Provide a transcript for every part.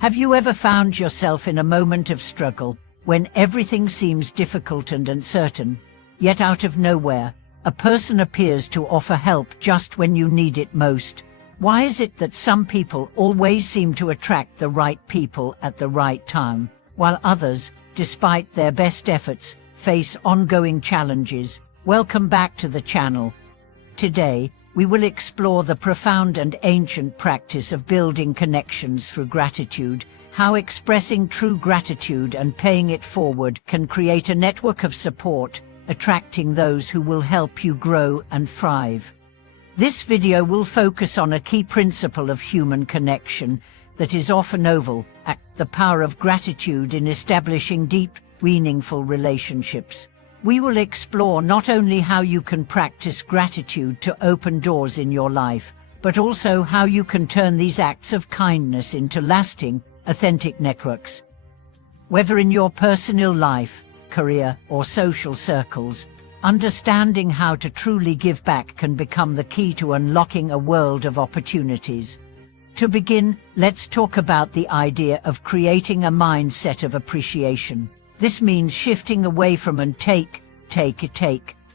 Have you ever found yourself in a moment of struggle, when everything seems difficult and uncertain, yet out of nowhere, a person appears to offer help just when you need it most? Why is it that some people always seem to attract the right people at the right time, while others, despite their best efforts, face ongoing challenges? Welcome back to the channel. Today, we will explore the profound and ancient practice of building connections through gratitude, how expressing true gratitude and paying it forward can create a network of support, attracting those who will help you grow and thrive. This video will focus on a key principle of human connection that is often overlooked: the power of gratitude in establishing deep, meaningful relationships. We will explore not only how you can practice gratitude to open doors in your life, but also how you can turn these acts of kindness into lasting, authentic networks. Whether in your personal life, career, or social circles, understanding how to truly give back can become the key to unlocking a world of opportunities. To begin, let's talk about the idea of creating a mindset of appreciation. This means shifting away from an take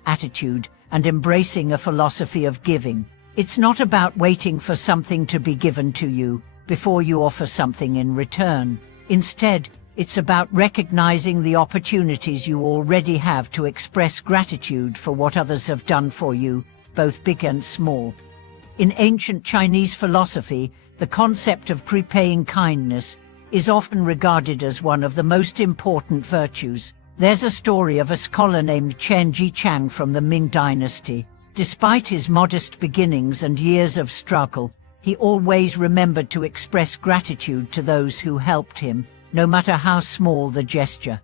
attitude and embracing a philosophy of giving. It's not about waiting for something to be given to you before you offer something in return. Instead, it's about recognizing the opportunities you already have to express gratitude for what others have done for you, both big and small. In ancient Chinese philosophy, the concept of repaying kindness is often regarded as one of the most important virtues. There's a story of a scholar named Chen Jichang from the Ming Dynasty. Despite his modest beginnings and years of struggle, he always remembered to express gratitude to those who helped him, no matter how small the gesture.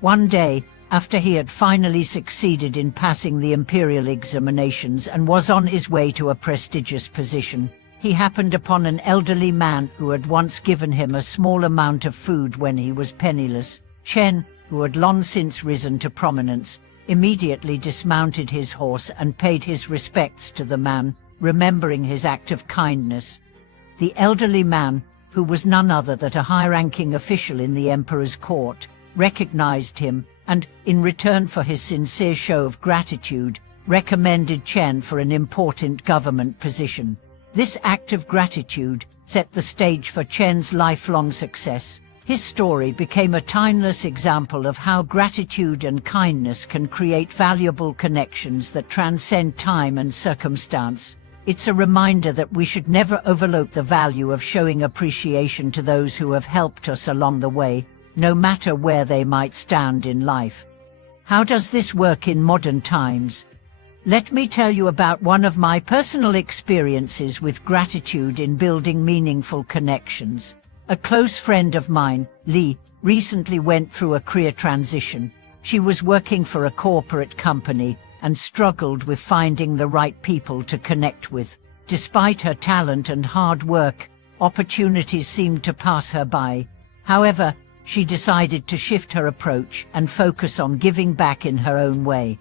One day, after he had finally succeeded in passing the imperial examinations and was on his way to a prestigious position, he happened upon an elderly man who had once given him a small amount of food when he was penniless. Chen, who had long since risen to prominence, immediately dismounted his horse and paid his respects to the man, remembering his act of kindness. The elderly man, who was none other than a high-ranking official in the emperor's court, recognized him and, in return for his sincere show of gratitude, recommended Chen for an important government position. This act of gratitude set the stage for Chen's lifelong success. His story became a timeless example of how gratitude and kindness can create valuable connections that transcend time and circumstance. It's a reminder that we should never overlook the value of showing appreciation to those who have helped us along the way, no matter where they might stand in life. How does this work in modern times? Let me tell you about one of my personal experiences with gratitude in building meaningful connections. A close friend of mine, Li, recently went through a career transition. She was working for a corporate company and struggled with finding the right people to connect with. Despite her talent and hard work, opportunities seemed to pass her by. However, she decided to shift her approach and focus on giving back in her own way.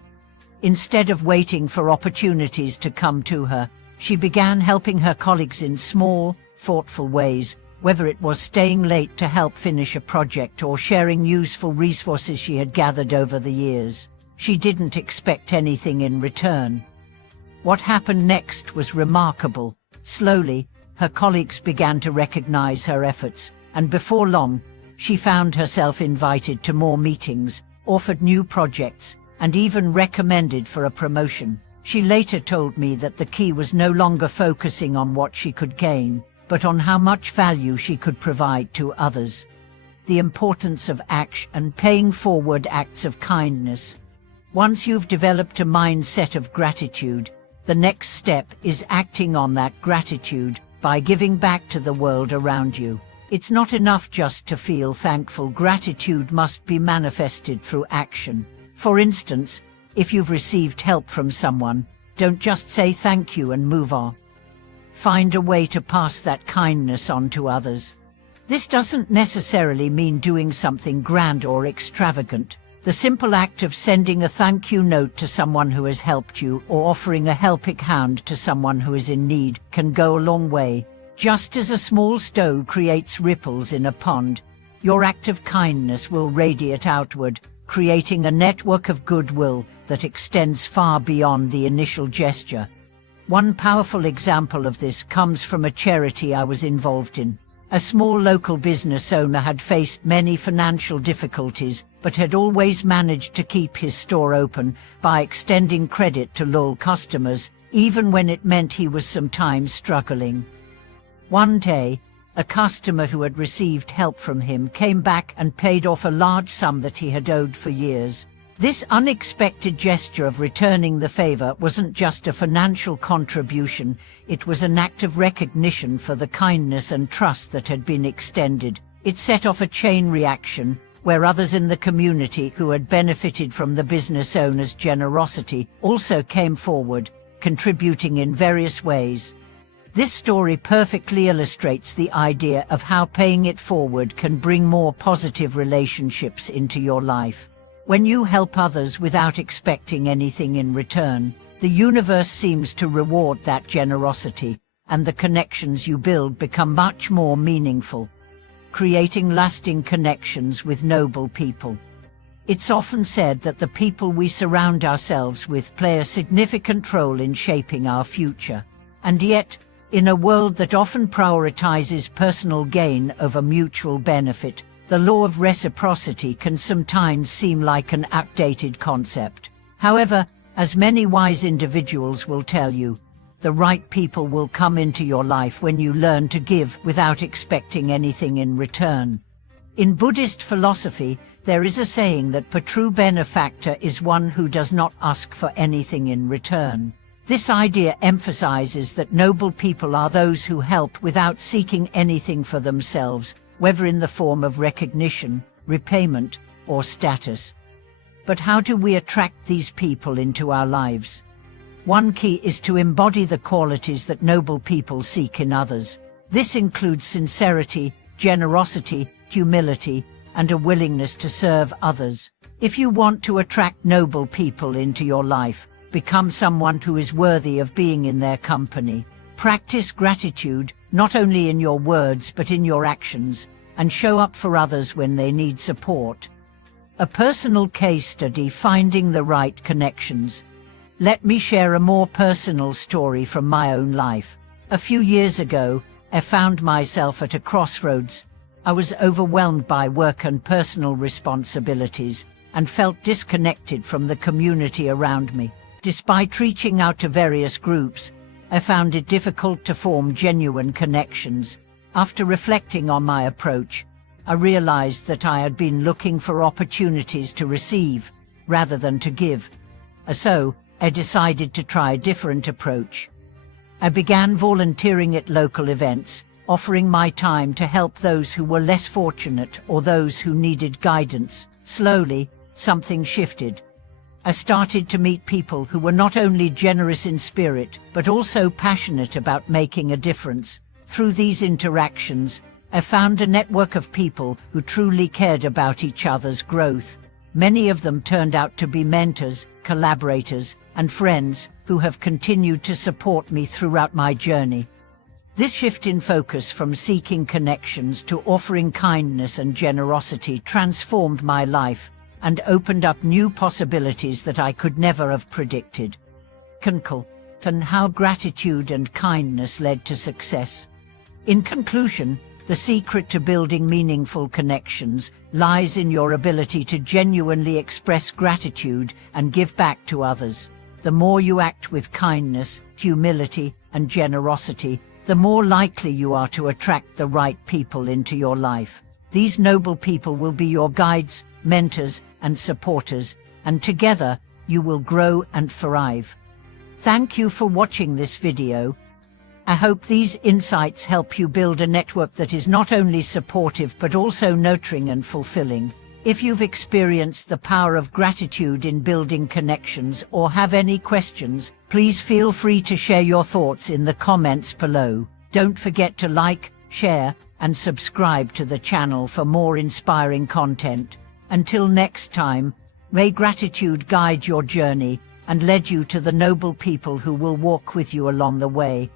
Instead of waiting for opportunities to come to her, she began helping her colleagues in small, thoughtful ways, whether it was staying late to help finish a project or sharing useful resources she had gathered over the years. She didn't expect anything in return. What happened next was remarkable. Slowly, her colleagues began to recognize her efforts, and before long, she found herself invited to more meetings, offered new projects, and even recommended for a promotion. She later told me that the key was no longer focusing on what she could gain, but on how much value she could provide to others. The importance of action and paying forward acts of kindness. Once you've developed a mindset of gratitude, the next step is acting on that gratitude by giving back to the world around you. It's not enough just to feel thankful. Gratitude must be manifested through action. For instance, if you've received help from someone, don't just say thank you and move on. Find a way to pass that kindness on to others. This doesn't necessarily mean doing something grand or extravagant. The simple act of sending a thank you note to someone who has helped you or offering a helping hand to someone who is in need can go a long way. Just as a small stone creates ripples in a pond, your act of kindness will radiate outward, creating a network of goodwill that extends far beyond the initial gesture. One powerful example of this comes from a charity I was involved in. A small local business owner had faced many financial difficulties, but had always managed to keep his store open by extending credit to loyal customers, even when it meant he was sometimes struggling. One day, a customer who had received help from him came back and paid off a large sum that he had owed for years. This unexpected gesture of returning the favor wasn't just a financial contribution, it was an act of recognition for the kindness and trust that had been extended. It set off a chain reaction, where others in the community who had benefited from the business owner's generosity also came forward, contributing in various ways. This story perfectly illustrates the idea of how paying it forward can bring more positive relationships into your life. When you help others without expecting anything in return, the universe seems to reward that generosity, and the connections you build become much more meaningful, creating lasting connections with noble people. It's often said that the people we surround ourselves with play a significant role in shaping our future. And yet, in a world that often prioritizes personal gain over mutual benefit, the law of reciprocity can sometimes seem like an outdated concept. However, as many wise individuals will tell you, the right people will come into your life when you learn to give without expecting anything in return. In Buddhist philosophy, there is a saying that a true benefactor is one who does not ask for anything in return. This idea emphasizes that noble people are those who help without seeking anything for themselves, whether in the form of recognition, repayment, or status. But how do we attract these people into our lives? One key is to embody the qualities that noble people seek in others. This includes sincerity, generosity, humility, and a willingness to serve others. If you want to attract noble people into your life, become someone who is worthy of being in their company. Practice gratitude, not only in your words but in your actions, and show up for others when they need support. A personal case study: finding the right connections. Let me share a more personal story from my own life. A few years ago, I found myself at a crossroads. I was overwhelmed by work and personal responsibilities, and felt disconnected from the community around me. Despite reaching out to various groups, I found it difficult to form genuine connections. After reflecting on my approach, I realized that I had been looking for opportunities to receive, rather than to give. So, I decided to try a different approach. I began volunteering at local events, offering my time to help those who were less fortunate or those who needed guidance. Slowly, something shifted. I started to meet people who were not only generous in spirit, but also passionate about making a difference. Through these interactions, I found a network of people who truly cared about each other's growth. Many of them turned out to be mentors, collaborators, and friends who have continued to support me throughout my journey. This shift in focus from seeking connections to offering kindness and generosity transformed my life and opened up new possibilities that I could never have predicted. And how gratitude and kindness led to success. In conclusion, the secret to building meaningful connections lies in your ability to genuinely express gratitude and give back to others. The more you act with kindness, humility, and generosity, the more likely you are to attract the right people into your life. These noble people will be your guides, mentors, and supporters, and together you will grow and thrive. Thank you for watching this video. I hope these insights help you build a network that is not only supportive but also nurturing and fulfilling. If you've experienced the power of gratitude in building connections or have any questions, please feel free to share your thoughts in the comments below. Don't forget to like, share, and subscribe to the channel for more inspiring content. Until next time, may gratitude guide your journey and lead you to the noble people who will walk with you along the way.